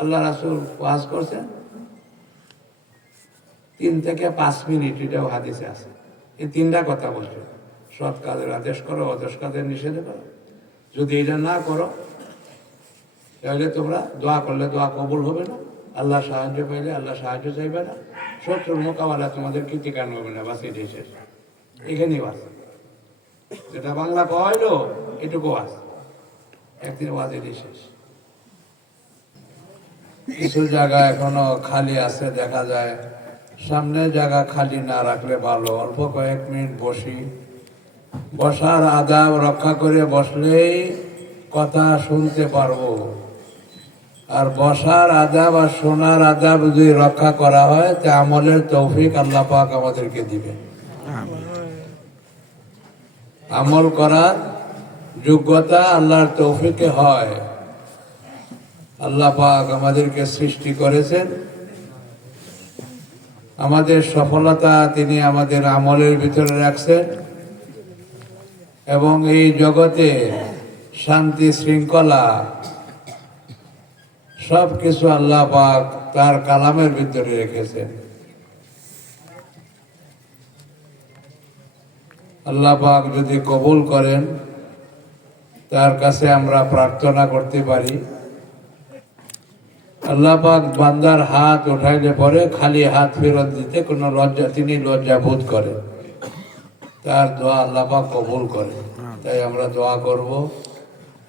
আল্লাহ রাসুল ওয়াজ করছেন। তিন থেকে পাঁচ মিনিট এটাও হাদিসে আছে। এই তিনটা কথা বলছে। সৎ কাজের আদেশ করো অদেশ কাজের নিষেধ করো। যদি এটা না করো, তাহলে তোমরা দোয়া করলে দোয়া কবুল হবে না। আল্লাহ সাহায্য পাইলে আল্লাহ সাহায্য চাইবে না। শত্রুর মোকাবেলা তোমাদের কৃতিকান হবে না বাস এটাই শেষ। এখানেই বাস যেটা বাংলা কয়লো এটুকু বাস একদিন বাস এটাই শেষ। কিছু জায়গা এখনও খালি আছে, দেখা যায়। সামনে জায়গা খালি না রাখলে ভালো। অল্প কয়েক মিনিট বসি। বসার আদাব রক্ষা করে বসলেই কথা শুনতে পারব। আর বসার আদাব আর শোনার আদাব যদি রক্ষা করা হয়, তা আমলের তৌফিক আল্লাহ পাক আমাদেরকে দিবে। আমল করার যোগ্যতা আল্লাহর তৌফিকে হয়। আল্লাহ পাক আমাদেরকে সৃষ্টি করেছেন। আমাদের সফলতা তিনি আমাদের আমলের ভিতরে রাখছেন। এবং এই জগতে শান্তি, শৃঙ্খলা সব কিছু আল্লাহ পাক তার কালামের ভিতরে রেখেছেন। আল্লাহ পাক যদি কবুল করেন, তার কাছে আমরা প্রার্থনা করতে পারি। আল্লাহ পাক বান্দার হাত উঠাইলে পরে খালি হাত ফেরত দিতে কোনো লজ্জা, তিনি লজ্জা বোধ করেন। তার দোয়া আল্লাহ পাক কবুল করে তাই আমরা দোয়া করব।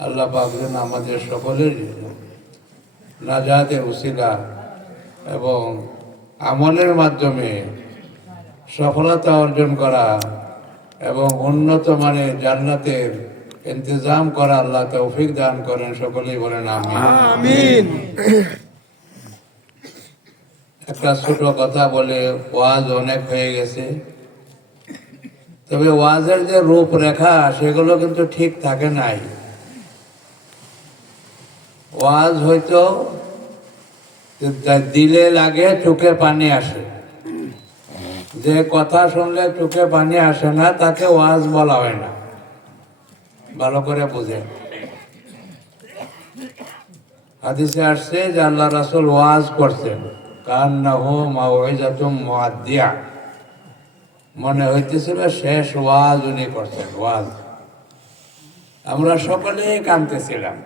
আল্লাহ পাক যেন আমাদের সকলের নাজাতে উসিলা এবং আমলের মাধ্যমে সফলতা অর্জন করা এবং উন্নত মানের জান্নাতের ইন্তজাম করা আল্লাহ তৌফিক দান করেন। সকলেই বলেন আমি আমিন। একটা ছোট কথা বলে, ওয়াজ অনেক হয়ে গেছে। তবে ওয়াজের যে রূপরেখা, সেগুলো কিন্তু ঠিক থাকে নাই। ওয়াজ হয়তো দিলে লাগে, চোখে পানি আসে। যে কথা শুনলে চোখে পানি আসে না, তাকে ওয়াজ বলা হয় না। ভালো করে বুঝেন হাদিসে আসছে যে আল্লাহ রাসুল ওয়াজ করছেন। কান্নাহু মাওয়াইজাতুম মুআদ্দিয়া। মনে হইতেছিল শেষ ওয়াজ উনি করছেন, ওয়াজ। আমরা সকলেই কানতেছিলাম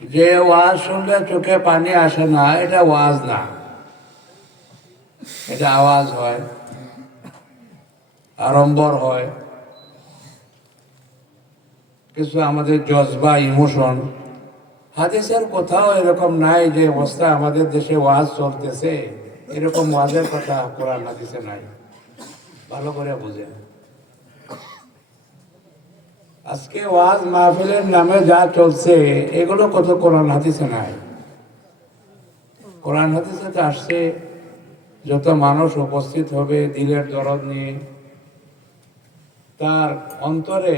যে ওয়াজ শুনলে চোখে পানি আসে না, এটা ওয়াজ না। এটা আওয়াজ হয়, আড়ম্বর হয়। কিছু আমাদের জজবা, ইমোশন হাদিসের কোথাও এরকম নাই যে অবস্থা আমাদের দেশে ওয়াজ চলতেছে। এরকম ওয়াজের কথা কোরআন হাদিসে নাই। ভালো করে বুঝেন। আজকে ওয়াজ মাহফিলের নামে যা চলছে, এগুলো কত কোরআন হাদিসে নাই। কোরআন হাদিসে তো আসছে, যত মানুষ উপস্থিত হবে দিলের দরদ নিয়ে, তার অন্তরে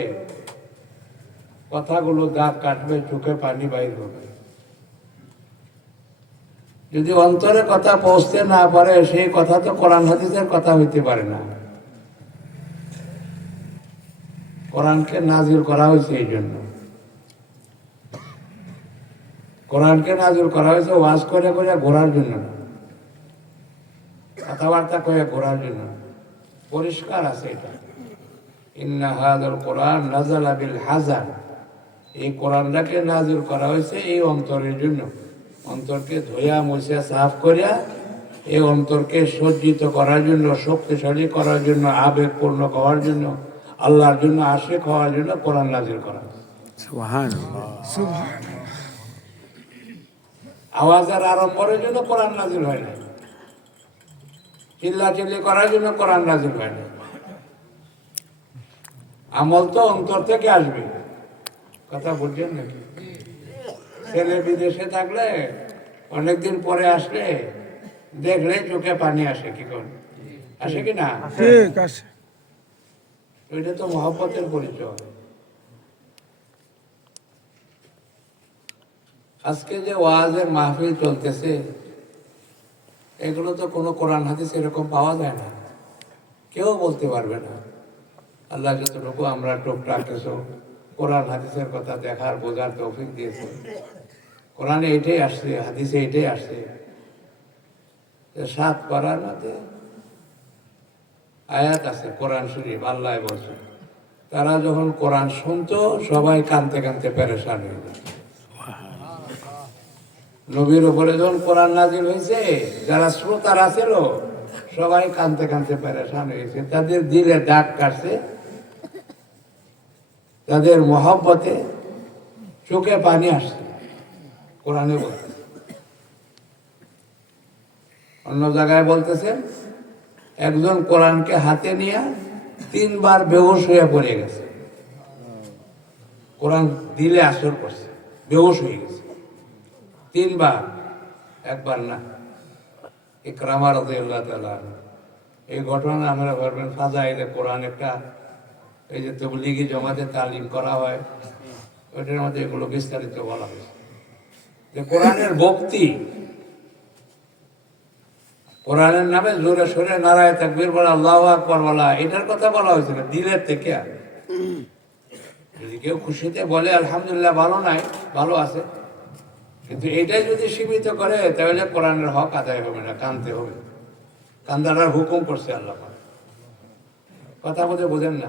কথাগুলো দাগ কাটবে, চোখে পানি বাইর হবে। যদি অন্তরে কথা পৌঁছতে না পারে, সেই কথা তো কোরআন হাদিসের কথা হইতে পারে না। কোরআনকে নাজিল করা হয়েছে এই জন্য। কোরআনকে নাজিল করা হয়েছে ওয়াজ করে করে ঘোরার জন্য কথাবার্তা করে ঘোরার জন্য পরিষ্কার আছে এটা। ইন্না হাদাল কোরআন নাজাল বিল হাজান এই কোরআনটাকে নাজিল করা হয়েছে এই অন্তরের জন্য। অন্তরকে ধোয়া মশিয়া সাফ করিয়া এই অন্তরকে সজ্জিত করার জন্য শক্তিশালী করার জন্য আবেগপূর্ণ হওয়ার জন্য আল্লাহর জন্য আশেক হওয়ার জন্য কোরআন নাজিল করা আওয়াজের আরম্ভের জন্য কোরআন নাজিল হয় না চিল্লা চিল্লি করার জন্য কোরআন নাজিল হয় না আমল তো অন্তর থেকে আসবে। কথা বলছেন নাকি? ছেলে বিদেশে থাকলে অনেকদিন পরে আসলে দেখলে চোখে পানি আসে কি করে আসে কি না? ঠিক ওইটা তো মহব্বতের পরিচয়। আজকে যে ওয়াজের মাহফিল চলতেছে এগুলো তো কোনো কোরআন হাদিস এরকম পাওয়া যায় না। কেউ বলতে পারবে না। আল্লাহ যতটুকু আমরা টুকটাক কিছু কোরআন, হাদিসের কথা দেখার, বোঝার তৌফিক দিয়েছে। কোরআনে এটাই আসছে, হাদিসে এটাই আসছে। সাত পাড়ার মধ্যে আয়াত আছে কোরআন শরীফ, আল্লাহ বলছে, তারা যখন কোরআন শুনতো, সবাই কানতে কানতে পেরেশান হয়ে যেত নবীর উপরে যখন কোরআন নাজিল হয়েছে, যারা শ্রোতারা ছিল, সবাই কানতে কানতে পেরেশান হয়েছে তাদের দিলে দাগ কাটছে তাদের মহব্বতে চোখে পানি আসছে। কোরআনে বলতে অন্য জায়গায় বলতেছেন একজন কোরআনকে হাতে নিয়ে তিনবার বেহুশ হয়ে পড়ে গেছে। কোরআন দিলে আসর করছে, বেহুশ হয়ে গেছে। তিনবার, একবার না। ইকরামা রাদিয়াল্লাহু তাআলা আনহু। এই ঘটনা আমরা ভাববেন, ফাজাইলে কোরআন একটা এই যে তবলিগি জমাতে তালিম করা হয় ওইটার মধ্যে এগুলো বিস্তারিত বলা হয়েছে। যে কোরআনের ভক্তি, কোরআনের নামে জোরে সোরে নারায় তাকবীর বলা, আল্লাহ আকবর বলা, এটার কথা বলা হয়েছে না, দিলের থেকে যদি কেউ খুশিতে বলে, আলহামদুলিল্লাহ, ভালো নাই, ভালো আছে। কিন্তু এটাই যদি সীমিত করে, তাহলে কোরআনের হক আদায় হবে না, কানতে হবে। কান্দারার হুকুম করছে আল্লাহ। কথা বলতে বোঝেন না?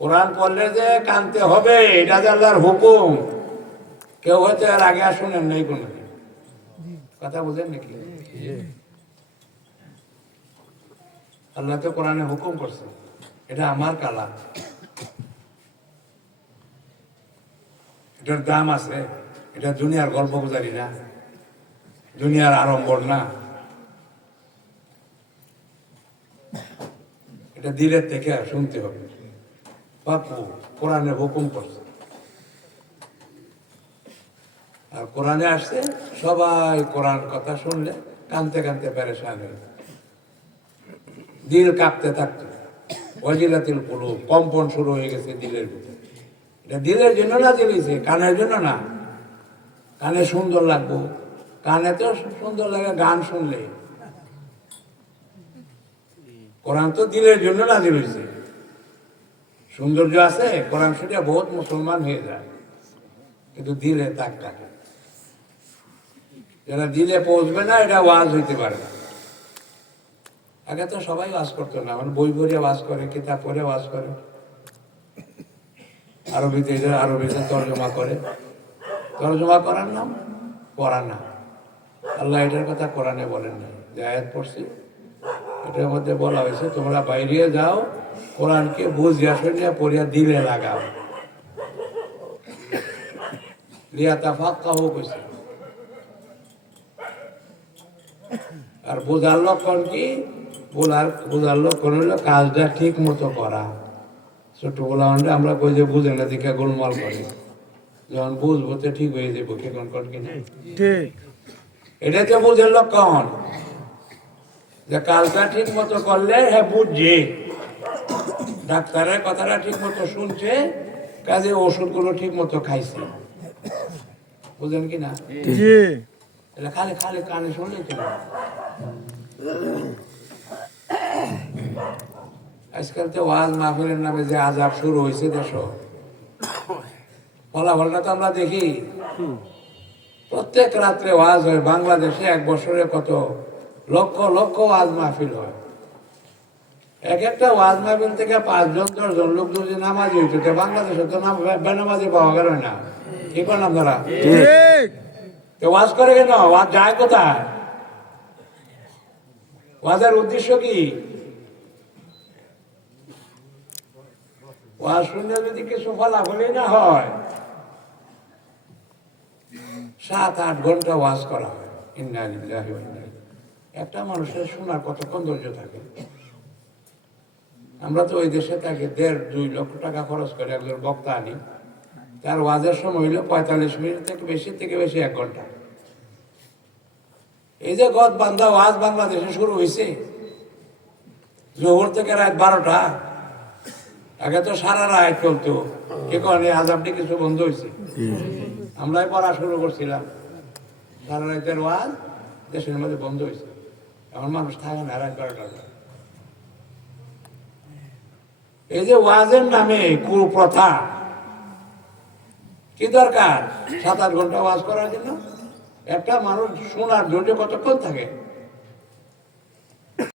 কোরআন পড়লে যে কানতে হবে এটা যে আল্লাহর হুকুম। কেউ হয়তো এর আগে আর শুনেন নাই কোনো কথা বোঝেন নাকি? আল্লাহ তো কোরআনে হুকুম করছে। এটা আমার কালা এটার দাম আছে। এটা দুনিয়ার গল্প গুজারি না। দুনিয়ার আড়ম্বর না। এটা দিলের থেকে শুনতে হবে। বাপু কোরআনে হুকুম করছে। আর কোরআনে আসছে, সবাই কোরআন কথা শুনলে কানতে কানতে পেরেশান হয়ে দিল কাঁপতে থাকতো। ওয়াজিলাতিল কুলু কম্পন শুরু হয়ে গেছে দিলের ভিতরে। এটা দিলের জন্য না দিলেছে, কানের জন্য না। কানে সুন্দর লাগবো। কানে তো সুন্দর লাগে, গান শুনলে। কোরআন তো দিলের জন্য না দিলেছে সৌন্দর্য আছে, কোরআন শুনে বহুত মুসলমান হয়ে যায়, কিন্তু দিলে তাক থাকে। যারা দিলে পৌঁছবে না, এটা ওয়াজ হইতে পারে না। আগে তো সবাই ওয়াজ করতো না মানে বই পড়ে ওয়াজ করে, কিতাব পড়ে ওয়াজ করে। আরবিতে আরবিতে তর্জমা করে। তর্জমা করার নাম? পড়া না। আল্লাহ এটার কথা কোরআনে বলেন না যে আয়াত পড়ছি এটার মধ্যে বলা হয়েছে তোমরা বাইরে যাও কোরআনকে বুঝিয়া শুনিয়া পড়িয়া দিলে লাগাও। কইছে। আর বোঝার লক্ষণ কি? বোঝার বোঝার লক্ষণ হলো কাজটা ঠিক মতো করা। ছোটবেলা মানে আমরা কই যে বুঝে না দিকে গোলমাল করে। যখন বুঝব তো ঠিক হয়ে যাব কি কোন কোন কি ঠিক। এটা তো বুঝের লক্ষণ। যে কাজটা ঠিক মতো করলে হ্যাঁ বুঝছে। ডাক্তারের কথাটা ঠিক মতো শুনছে কাজে ওষুধগুলো ঠিক মতো খাইছে। বুঝেন কি না? এটা খালি খালি কানে শুনলে। আজকাল তো ওয়াজ মাহফিলের নামে যে আজাব শুরু হয়েছে দেশ ফলাফলটা তো আমরা দেখি। প্রত্যেক রাত্রে ওয়াজ হয় বাংলাদেশে এক বছরে কত? লক্ষ লক্ষ ওয়াজ মাহফিল হয়। এক একটা ওয়াজ মাহফিল থেকে পাঁচজন দশজন লোক যদি নামাজি হইতো বাংলাদেশে তো নাম বেনামাজি পাওয়া গেল না। কি করেন আপনারা তো ওয়াজ করে কেন? ওয়াজ যায় কোথায়? ওয়াজের উদ্দেশ্য কি? ওয়াজ শুনলে যদি কিছু ফলাফলই না হয় সাত আট ঘণ্টা ওয়াজ করা হয়। ইন্না একটা মানুষের শোনার কতক্ষণ ধৈর্য থাকে? আমরা তো ওই দেশে থাকি দেড় দুই লক্ষ টাকা খরচ করে একজন বক্তা আনি। তার ওয়াজের সময় হইল পঁয়তাল্লিশ মিনিট থেকে বেশি থেকে বেশি এক ঘণ্টা। এই যে গদ বান্ধা ওয়াজ বাংলাদেশে শুরু হয়েছে জোহর থেকে রাত বারোটা। আগে তো সারা রাত চলতো। এখন এই আজাবটি কিছু বন্ধ হয়েছে আমরাই পড়া শুরু করছিলাম। সারা রাতের ওয়াজ দেশের মধ্যে বন্ধ হয়েছে এখন মানুষ থাকে না রাত এই যে ওয়াজের নামে কুপ্রথা, কি দরকার? সাত আট ঘণ্টা ওয়াজ করার জন্য? একটা মানুষ শোনার ধৈর্য কতক্ষণ থাকে?